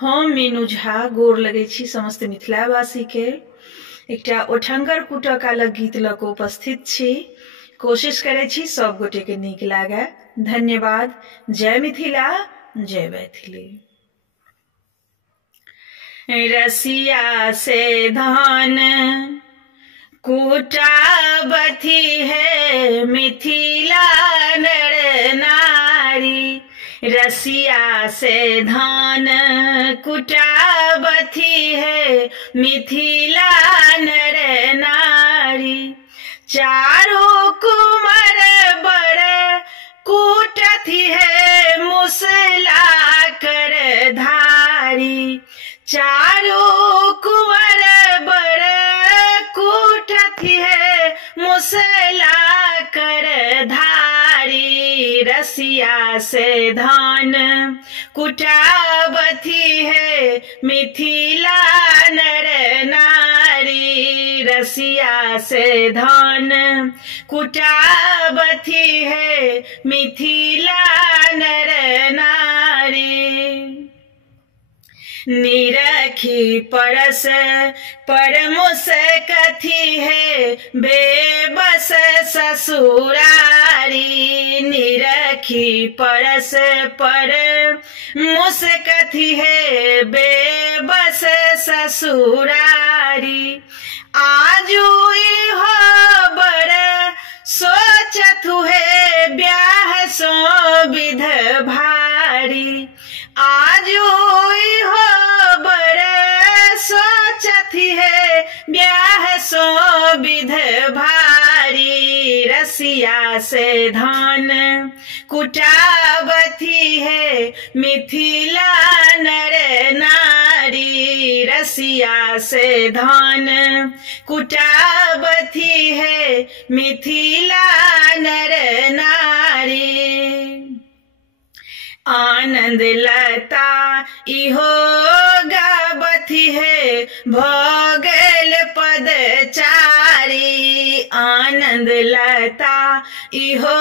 हम मीनू झा गोर लगे छी समस्त मिथिलावासी के एकटा ओठंगर कुटकालक गीत ल के उपस्थित छी। कोशिश करे छी सब गोटे के नीक लागे। धन्यवाद। जय मिथिला, जय मैथिली। रसिया से धान कुटाबथी है मिथिला नर नारी। रसिया से धान कुटाबथी है मिथिला नर नारी। चारों कुमर बड़ कूटथी है मुसला कर धारी। चारों कुंवर बड़ कूटथी है मुसला कर धारी। रसिया से धान कुटाबथी है मिथिला नर नारी। रसिया से धान कुटाबथी है मिथिला नर नारी। निरखी परस परमुस कथी है बेबस ससुरारी। निरखी परस परमुस कथी है बेबस ससुरारी। आजू हो बड़ सोचथु है ब्याह सो विध भारी। आजू हो बड़ सोचथी है ब्याह सो विध भारी। रसिया से धान कुटाबथी है मिथिला नर नारी। रसिया से धान कुटाबथी है मिथिला नर नारी। आनंद लता इहो गाबथी है भोगल पदचारी। आनंद लता इहो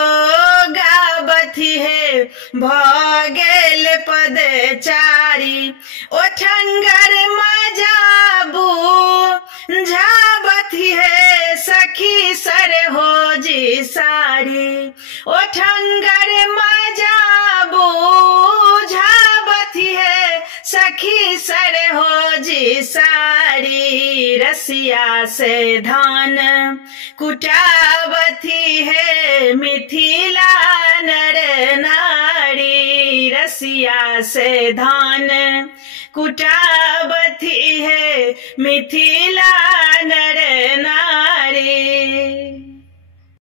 गाबथी है भोगल पदचारी। ओठंगर मजाबू झाबथी है सखी सर हो जी सारी। ओठंगर मजाबू झाबथी है सखी सर हो जी सारी। रसिया से धान कुटाबथी है मिथिला नर नारी। रसिया से धान कुटाबथी है मिथिला नर नारी।